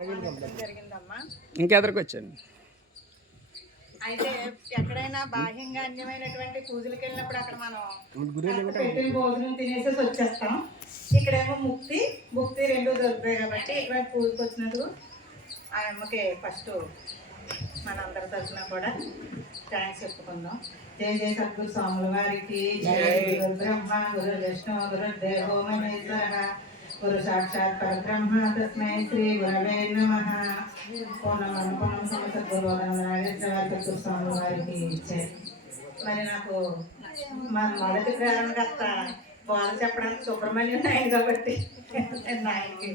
జరిగిందమ్మా. ఇంకెదరికి వచ్చాను అయితే ఎక్కడైనా బాహ్యంగా అన్యమైనటువంటి పూజలకు వెళ్ళినప్పుడు అక్కడ మనం పెట్టిన భోజనం తినేసేసి వచ్చేస్తాం. ఇక్కడేమో ముక్తి ముక్తి రెండు దొరుకుతాయి కాబట్టి ఇటువంటి పూజకి వచ్చినందుకు ఆ అమ్మకి ఫస్ట్ మనందరి తరఫున కూడా థ్యాంక్స్ చెప్పుకుందాం. జయ జయ సద్గురు స్వాముల వారికి జయ గురు బ్రహ్మ గురు విష్ణు గురు దేవో మహేశ్వర. గురు సాక్షాత్ పరబ్రహ్మ తస్మై శ్రీ గురవే నమ పూర్ణం అనుపూర్ణం సమస్త గురువదన నాగేశ్వర స్వాముల వారికి ఇచ్చే మరి నాకు మా మొదటి ప్రేరణకర్త బోధ చెప్పడానికి సుబ్రహ్మణ్యం నాయన కాబట్టి నేను ఆయనకి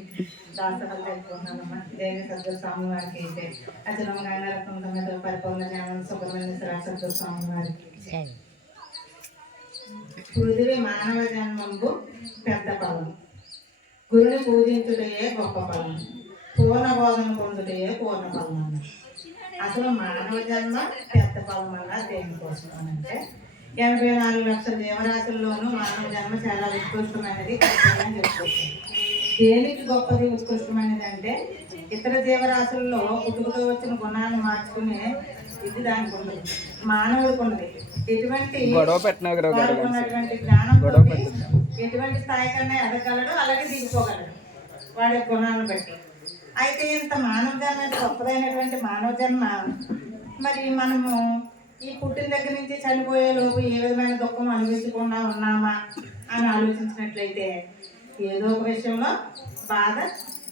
దాసనాలు తెలుపుకున్నానమ్మా. దేవి సద్గురు స్వామి వారికి అయితే అచలం గాయనరత్నం తొమ్మిది పరిపూర్ణ జ్ఞానం సుబ్రహ్మణ్యేశ్వర సద్గురు స్వామి వారికి పృథివీ మానవ జన్మంబు పెద్ద ఫలం గురుని పూజించుటయే గొప్ప ఫలం. పూర్ణ బోధన పొందుటయే పూర్ణ ఫలం అసలు మానవ జన్మ పెద్ద ఫలం వల్ల దేనికోసం అంటే ఎనభై నాలుగు లక్షల జీవరాశుల్లోనూ మానవ జన్మ చాలా ఉత్కృష్టమైనది ఖచ్చితంగా చెప్పుకోవచ్చు. దేనికి గొప్పది ఉత్కృష్టమైనది అంటే ఇతర జీవరాశుల్లో పుట్టుకతో వచ్చిన గుణాలను మార్చుకునే ఇది దానికి ఉండదు మానవుడికి ఉన్నది ఎటువంటి జ్ఞానం. ఎటువంటి స్థాయికైనా ఎదగలడు అలాగే దిగిపోగలడు. వాడి గుణాలను బట్టి. అయితే ఇంత మానవ జన్మ గొప్పదైనటువంటి మానవ జన్మ మరి మనము ఈ పుట్టిన దగ్గర నుంచి చనిపోయే లోపు ఏ విధమైన దుఃఖం అనుభవించకుండా ఉన్నామా అని ఆలోచించినట్లయితే ఏదో ఒక విషయంలో బాధ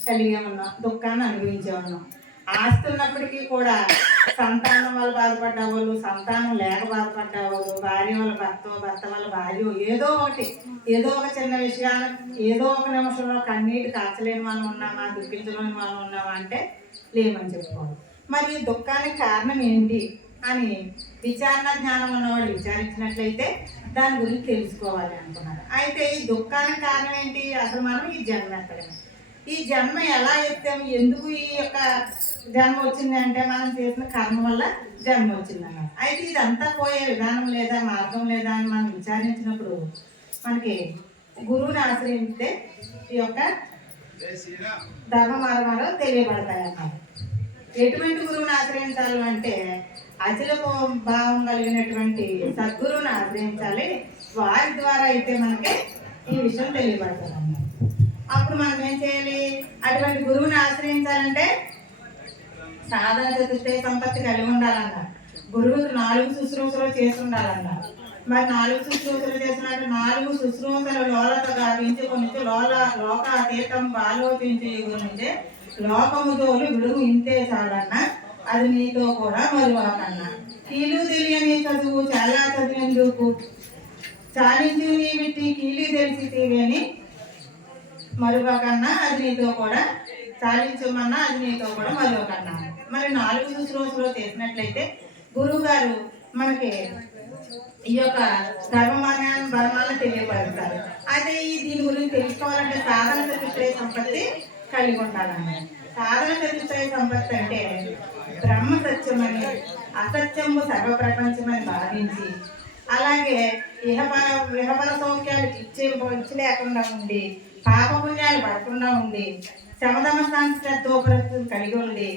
కలిగే ఉన్నాం దుఃఖాన్ని అనుభవించే ఉన్నాం. ఆస్తి ఉన్నప్పటికీ కూడా సంతానం వల్ల బాధపడ్డా వాళ్ళు సంతానం లేక బాధపడ్డా వాళ్ళు భార్య వల్ల భర్త భర్త వల్ల భార్య ఏదో ఒకటి ఏదో ఒక చిన్న విషయాన్ని ఏదో ఒక నిమిషంలో కన్నీటి కాచలేని వాళ్ళు ఉన్నామా దుఃఖించలేని వాళ్ళు ఉన్నామా అంటే లేమని చెప్పుకోవాలి. మరి ఈ దుఃఖానికి కారణం ఏంటి అని విచారణ జ్ఞానం ఉన్నవాడు విచారించినట్లయితే దాని గురించి తెలుసుకోవాలి అనుకున్నారు. అయితే ఈ దుఃఖానికి కారణం ఏంటి? అసలు మనం ఈ జన్మ ఎత్తడమే ఈ జన్మ ఎలా ఎత్తాము ఎందుకు ఈ యొక్క జన్మ వచ్చింది అంటే మనం చేసిన కర్మ వల్ల జన్మ వచ్చింది అన్నమాట. అయితే ఇదంతా పోయే విధానం లేదా మార్గం లేదా అని మనం విచారించినప్పుడు మనకి గురువుని ఆశ్రయిస్తే ఈ యొక్క ధర్మ మార్గాలు తెలియబడతాయి అన్నమాట. ఎటువంటి గురువుని ఆశ్రయించాలి అంటే అచల భావం కలిగినటువంటి సద్గురువుని ఆశ్రయించాలి. వారి ద్వారా అయితే మనకి ఈ విషయం తెలియబడుతుంది అన్నమాట. అప్పుడు మనం ఏం చేయాలి? అటువంటి గురువుని ఆశ్రయించాలంటే సాధన చతుష్టయ సంపత్తి కలిగి ఉండాలన్న గురువు నాలుగు శుశ్రూషలు చేసి మరి నాలుగు శుశ్రూషలు చేసినట్టు నాలుగు శుశ్రూషలు లోలత గావించి కొన్ని లోల లోక అతీతం ఆలోచించి గురించి లోకముతోలు గురువు విడుగు ఇంతే చాలన్న. అది నీతో కూడా మరువాకన్న. కీలు తెలియని చదువు చాలా చదివేందుకు? చాలించు నీ విట్టి కీలు తెలిసి తీవేని? మరువాకన్నా అది నీతో కూడా సాధించమన్నా అది నీతో కూడా మరొకన్నా. మరి నాలుగు శుశ్రూషలు చేసినట్లయితే గురువు గారు మనకి ఈ యొక్క ధర్మమానాన్ని ధర్మాలను తెలియపరుస్తారు. అయితే ఈ దీని గురించి తెలుసుకోవాలంటే సాధన చతుష్టయ సంపత్తి కలిగి ఉండాలన్నమాట సాధన చతుష్టయ సంపత్తి అంటే బ్రహ్మ సత్యమని అసత్యము సర్వ ప్రపంచమని భావించి అలాగే ఇహపర ఇహపర సౌఖ్యాలు ఇచ్చే ఇచ్చలేకుండా ఉండి పాపపుణ్యాలు పడకుండా ఉండి శమదమ సంస్కృతోపరిస్థితులు కలిగి ఉండి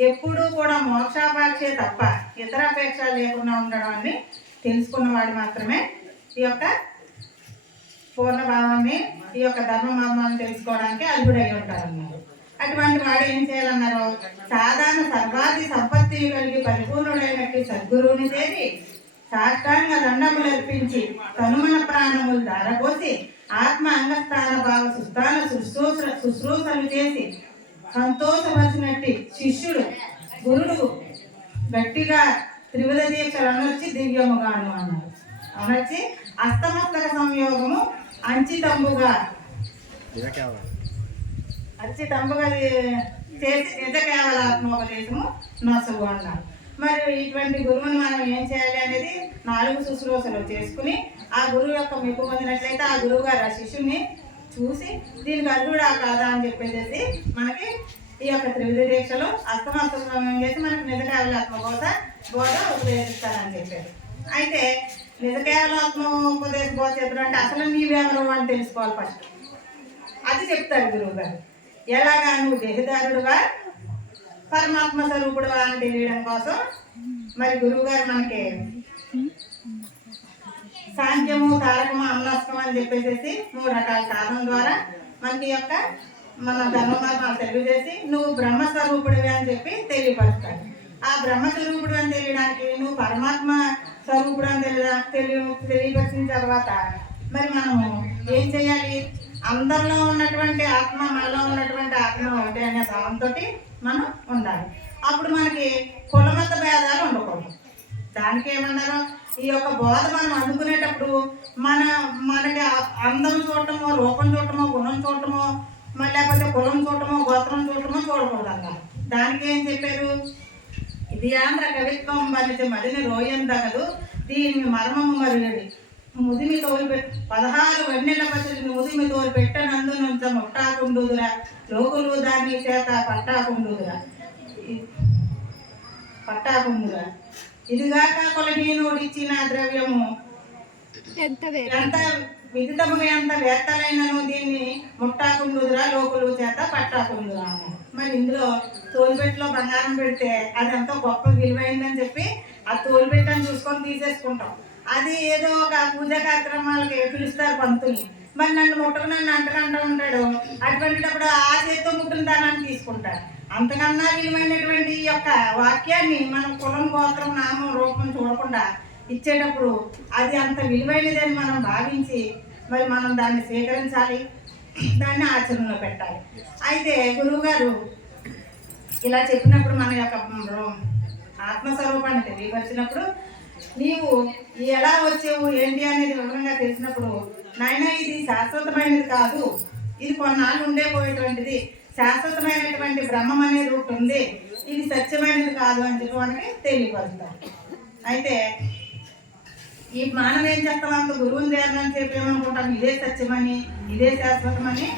ఎప్పుడూ కూడా మోక్షాపేక్షే తప్ప ఇతర అపేక్ష లేకుండా ఉండడం అని తెలుసుకున్నవాడు మాత్రమే ఈ యొక్క పూర్ణభావాన్ని ఈ యొక్క ధర్మ మర్మాన్ని తెలుసుకోవడానికి అర్హుడై ఉంటారన్నారు అటువంటి వాడు ఏం చేయాలన్నారు సాధారణ సర్వాది సంపత్తి కలిగి పరిపూర్ణుడైనట్టు సద్గురువుని చేరి సాష్టాంగ దండములు అర్పించి తనుమన ప్రాణములు ధారపోసి ఆత్మ అంగస్థాన భావ సుస్థాన శుశ్రూష శుశ్రూషలు చేసి సంతోషపరిచినట్టు శిష్యుడు గురుడు గట్టిగా త్రివిధ దీక్షలు అనొచ్చి దివ్యముగాను అన్నారు అనొచ్చి అస్తమస్తక సంయోగము అంచితంబుగా అంచితంబుగా చేసి నిజ కేవలాత్మోపదేశము నసుగు అన్నారు. మరి ఇటువంటి గురువుని మనం ఏం చేయాలి అనేది నాలుగు శుశ్రూషలు చేసుకుని ఆ గురువు యొక్క మెప్పు పొందినట్లయితే ఆ గురువు గారు ఆ శిష్యుని చూసి దీనికి అర్హుడా కాదా? అని చెప్పేసి మనకి ఈ యొక్క త్రివిధ దీక్షలు అస్తమాస్తమయం చేసి మనకు నిజ కేవలాత్మ బోధ బోధ ఉపదేశిస్తారని చెప్పారు. అయితే నిజ కేవలాత్మ ఉపదేశ బోధ చెప్పడం అంటే అసలు నీవెవరు అని తెలుసుకోవాలి ఫస్ట్. అది చెప్తారు గురువు గారు. ఎలాగా నువ్వు దేహదారుడుగా పరమాత్మ స్వరూపుడు అని తెలియడం కోసం మరి గురువు గారు మనకి సాంఖ్యము తారకము అమలాస్కం అని చెప్పేసి మూడు రకాల కారణం ద్వారా మనకి యొక్క మన ధర్మమార్గాలు తెలియజేసి నువ్వు బ్రహ్మస్వరూపుడివి అని చెప్పి తెలియపరుస్తాడు. ఆ బ్రహ్మస్వరూపుడు అని తెలియడానికి నువ్వు పరమాత్మ స్వరూపుడు అని తెలియ తెలియపరిచిన తర్వాత మరి మనము ఏం చేయాలి? అందరిలో ఉన్నటువంటి ఆత్మ మనలో ఉన్నటువంటి ఆత్మ ఒకటి అనే భావంతో మనం ఉండాలి. అప్పుడు మనకి కులమత భేదాలు ఉండకూడదు. దానికి ఏమన్నారు ఈ యొక్క బోధ మనం అందుకునేటప్పుడు మన మనకి అందం చూడటమో రూపం చూడటమో గుణం చూడటమో లేకపోతే కులం చూడటమో గోత్రం చూడటమో చూడకూడదు అన్నారు. దానికి ఏం చెప్పారు? ఇది ఆంధ్ర కవిత్వం బలిత మదిని రోయం తగదు దీని మర్మము మరినది ముదిమి తోలు పదహారు వెన్నెల పచ్చడిని ముదిమి తోలు పెట్టనందు నుంచ ముట్టాకుండుదురా లోకులు దాని చేత పట్టాకుండుదురా. పట్టాకుండురా. ఇదిగాక కొలహీనుడిచ్చిన ద్రవ్యము. ఎంత వేరే? ఎంత విదితముగా ఎంత వేత్తలైనను దీన్ని ముట్టాకుండుదురా లోకులు చేత పట్టాకుండురా మరి ఇందులో తోలుపెట్టులో బంగారం పెడితే అది ఎంతో గొప్ప విలువైందని చెప్పి ఆ తోలుపెట్టని చూసుకొని తీసేసుకుంటాం. అది ఏదో ఒక పూజా కార్యక్రమాలకి పిలుస్తారు పంతులు మరి నన్ను ముట్టకు నన్ను అంటకంటూ ఉంటాడు. అటువంటిటప్పుడు ఆ చేతితో ముట్టిన దానాన్ని తీసుకుంటారు. అంతకన్నా విలువైనటువంటి ఈ యొక్క వాక్యాన్ని మనం కులం గోత్రం నామం రూపం చూడకుండా ఇచ్చేటప్పుడు అది అంత విలువైనదని మనం భావించి మరి మనం దాన్ని స్వీకరించాలి దాన్ని ఆచరణలో పెట్టాలి. అయితే గురువు గారు ఇలా చెప్పినప్పుడు మన యొక్క ఆత్మస్వరూపాన్ని తెలియపరిచినప్పుడు నీవు ఎలా వచ్చావు ఏంటి అనేది వివరంగా తెలిసినప్పుడు నాయన ఇది శాశ్వతమైనది కాదు. ఇది కొన్నాళ్ళు ఉండే పోయేటువంటిది శాశ్వతమైనటువంటి బ్రహ్మం అనేది ఒకటి ఉంది. ఇది సత్యమైనది కాదు అని చెప్పి మనకి తెలియపరుస్తాం. అయితే ఈ మానవ ఏం చేస్తాం అంత గురువుని చేయాలని చెప్పి ఏమనుకుంటాం? ఇదే సత్యమని ఇదే శాశ్వతమని